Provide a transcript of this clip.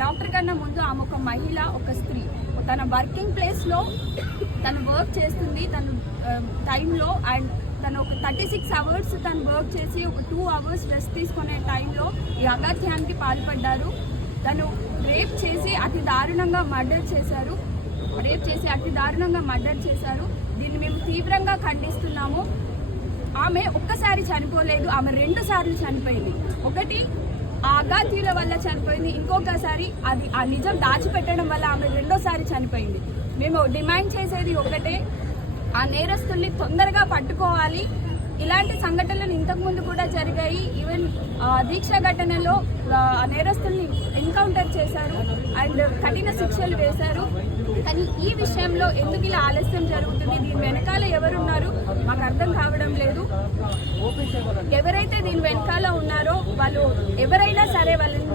Doctor కన్నా ముందు ఆమె ఒక మహిళ, ఒక స్త్రీ. తన వర్కింగ్ ప్లేస్లో తను వర్క్ చేస్తుంది, తను టైంలో అండ్ తను ఒక 36 అవర్స్ తను వర్క్ చేసి ఒక 2 అవర్స్ రెస్ట్ తీసుకునే టైంలో ఈ అగాత్యానికి పాల్పడ్డారు. తను రేప్ చేసి అతి దారుణంగా మర్డర్ చేశారు. దీన్ని మేము తీవ్రంగా ఖండిస్తున్నాము. ఆమె ఒక్కసారి చనిపోలేదు, ఆమె 2 సార్లు చనిపోయింది. ఒకటి ఆ అగాత్యుల వల్ల చనిపోయింది, ఇంకొకసారి అది ఆ నిజం దాచిపెట్టడం వల్ల ఆమె 2వ సారి చనిపోయింది. మేము డిమాండ్ చేసేది ఒకటే, ఆ నేరస్తుల్ని తొందరగా పట్టుకోవాలి. ఇలాంటి సంఘటనలు ఇంతకుముందు కూడా జరిగాయి. ఈవెన్ దీక్ష ఘటనలో నేరస్తుల్ని ఎన్కౌంటర్ చేశారు అండ్ కఠిన శిక్షలు వేశారు. కానీ ఈ విషయంలో ఎందుకు ఇలా ఆలస్యం జరుగుతుంది, దీని వెనకాల ఎవరున్నారు మాకు అర్థం కావడం లేదు. ఎవరైతే దీని వెనకాల ఉన్నారో వాళ్ళు ఎవరైనా సరే వాళ్ళని